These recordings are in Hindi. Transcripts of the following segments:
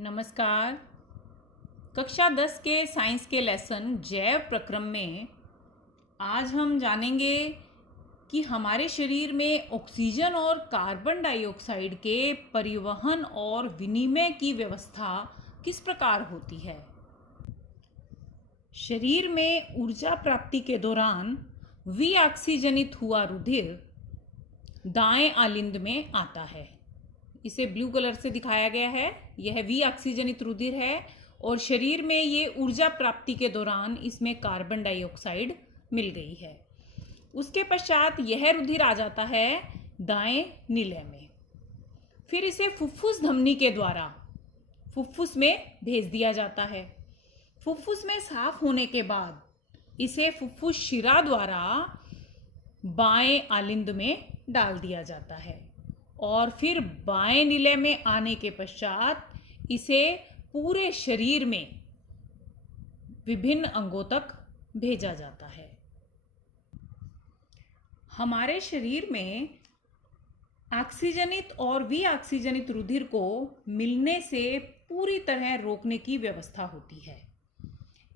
नमस्कार। कक्षा 10 के साइंस के लेसन जैव प्रक्रम में आज हम जानेंगे कि हमारे शरीर में ऑक्सीजन और कार्बन डाइऑक्साइड के परिवहन और विनिमय की व्यवस्था किस प्रकार होती है। शरीर में ऊर्जा प्राप्ति के दौरान विऑक्सीजनित हुआ रुधिर दाएं आलिंद में आता है। इसे ब्लू कलर से दिखाया गया है। यह विऑक्सीजनित रुधिर है और शरीर में ये ऊर्जा प्राप्ति के दौरान इसमें कार्बन डाइऑक्साइड मिल गई है। उसके पश्चात यह रुधिर आ जाता है दाएं नीले में। फिर इसे फुफ्फुस धमनी के द्वारा फुफ्फुस में भेज दिया जाता है। फुफ्फुस में साफ होने के बाद इसे फुफ्फुस शिरा द्वारा बाएं आलिंद में डाल दिया जाता है और फिर बाएं नीले में आने के पश्चात इसे पूरे शरीर में विभिन्न अंगों तक भेजा जाता है। हमारे शरीर में ऑक्सीजनित और विऑक्सीजनित रुधिर को मिलने से पूरी तरह रोकने की व्यवस्था होती है।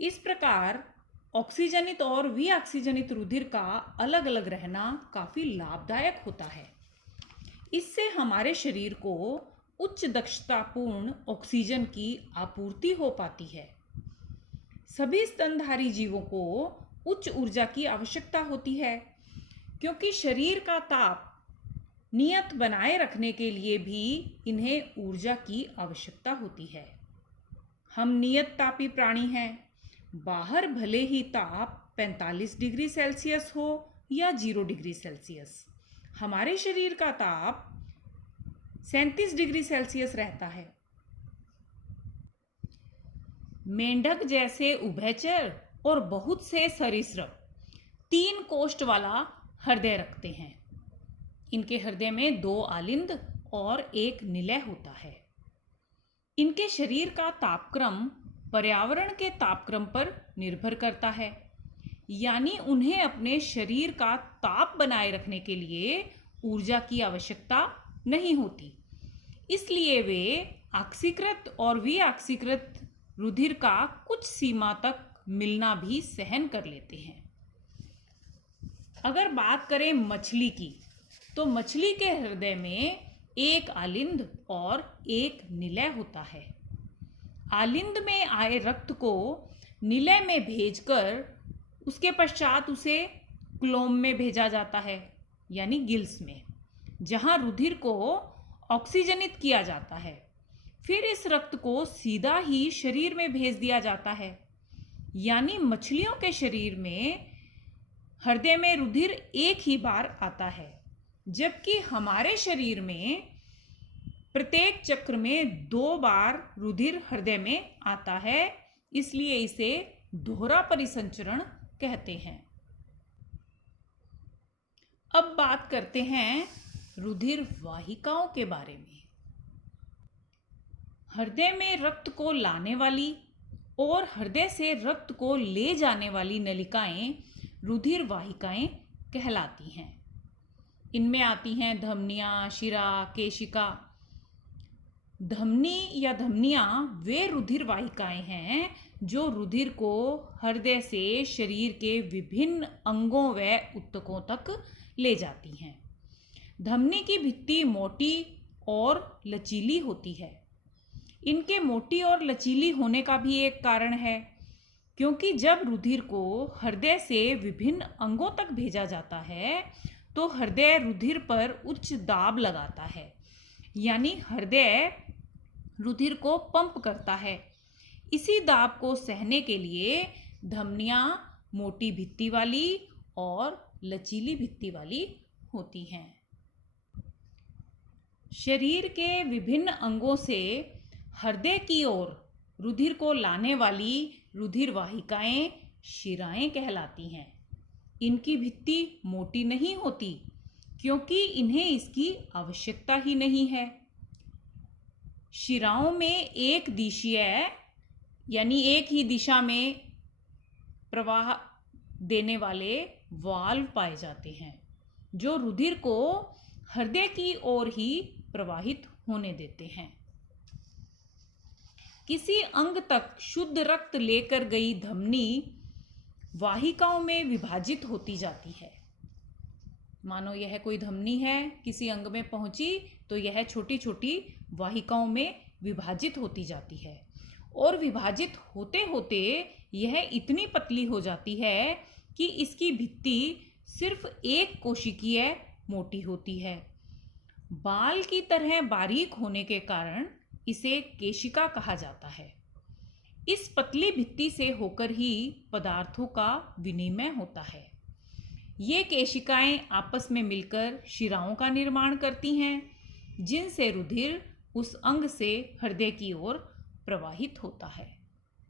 इस प्रकार ऑक्सीजनित और विऑक्सीजनित रुधिर का अलग अलग रहना काफ़ी लाभदायक होता है। इससे हमारे शरीर को उच्च दक्षतापूर्ण ऑक्सीजन की आपूर्ति हो पाती है। सभी स्तनधारी जीवों को उच्च ऊर्जा की आवश्यकता होती है, क्योंकि शरीर का ताप नियत बनाए रखने के लिए भी इन्हें ऊर्जा की आवश्यकता होती है। हम नियत तापी प्राणी हैं। बाहर भले ही ताप 45 डिग्री सेल्सियस हो या 0 डिग्री सेल्सियस, हमारे शरीर का ताप 37 डिग्री सेल्सियस रहता है। मेंढक जैसे उभयचर और बहुत से सरीसृप 3 कोष्ठ वाला हृदय रखते हैं। इनके हृदय में 2 आलिंद और 1 निलय होता है। इनके शरीर का तापक्रम पर्यावरण के तापक्रम पर निर्भर करता है, यानी उन्हें अपने शरीर का ताप बनाए रखने के लिए ऊर्जा की आवश्यकता नहीं होती। इसलिए वे ऑक्सीकृत और विऑक्सीकृत रुधिर का कुछ सीमा तक मिलना भी सहन कर लेते हैं। अगर बात करें मछली की, तो मछली के हृदय में 1 आलिंद और 1 निलय होता है। आलिंद में आए रक्त को निलय में भेजकर उसके पश्चात उसे क्लोम में भेजा जाता है, यानी गिल्स में, जहां रुधिर को ऑक्सीजनित किया जाता है। फिर इस रक्त को सीधा ही शरीर में भेज दिया जाता है, यानी मछलियों के शरीर में हृदय में रुधिर एक ही बार आता है, जबकि हमारे शरीर में प्रत्येक चक्र में 2 बार रुधिर हृदय में आता है। इसलिए इसे दोहरा परिसंचरण कहते हैं। अब बात करते हैं रुधिर वाहिकाओं के बारे में। हृदय में रक्त को लाने वाली और हृदय से रक्त को ले जाने वाली नलिकाएं रुधिर वाहिकाएं कहलाती हैं। इनमें आती हैं धमनियां, शिरा, केशिका। धमनी या धमनियां वे रुधिर वाहिकाएं हैं जो रुधिर को हृदय से शरीर के विभिन्न अंगों व ऊतकों तक ले जाती हैं। धमनी की भित्ति मोटी और लचीली होती है। इनके मोटी और लचीली होने का भी एक कारण है, क्योंकि जब रुधिर को हृदय से विभिन्न अंगों तक भेजा जाता है तो हृदय रुधिर पर उच्च दाब लगाता है, यानी हृदय रुधिर को पंप करता है। इसी दाब को सहने के लिए धमनियां मोटी भित्ति वाली और लचीली भित्ति वाली होती हैं। शरीर के विभिन्न अंगों से हृदय की ओर रुधिर को लाने वाली रुधिर वाहिकाएं शिराएं कहलाती हैं। इनकी भित्ति मोटी नहीं होती, क्योंकि इन्हें इसकी आवश्यकता ही नहीं है। शिराओं में एक दिशीय, यानी एक ही दिशा में प्रवाह देने वाले वाल्व पाए जाते हैं, जो रुधिर को हृदय की ओर ही प्रवाहित होने देते हैं। किसी अंग तक शुद्ध रक्त लेकर गई धमनी वाहिकाओं में विभाजित होती जाती है। मानो यह कोई धमनी है, किसी अंग में पहुंची तो यह छोटी छोटी वाहिकाओं में विभाजित होती जाती है और विभाजित होते होते यह इतनी पतली हो जाती है कि इसकी भित्ति सिर्फ एक कोशिकीय मोटी होती है। बाल की तरह बारीक होने के कारण इसे केशिका कहा जाता है। इस पतली भित्ति से होकर ही पदार्थों का विनिमय होता है। ये केशिकाएं आपस में मिलकर शिराओं का निर्माण करती हैं, जिनसे रुधिर उस अंग से हृदय की ओर प्रवाहित होता है।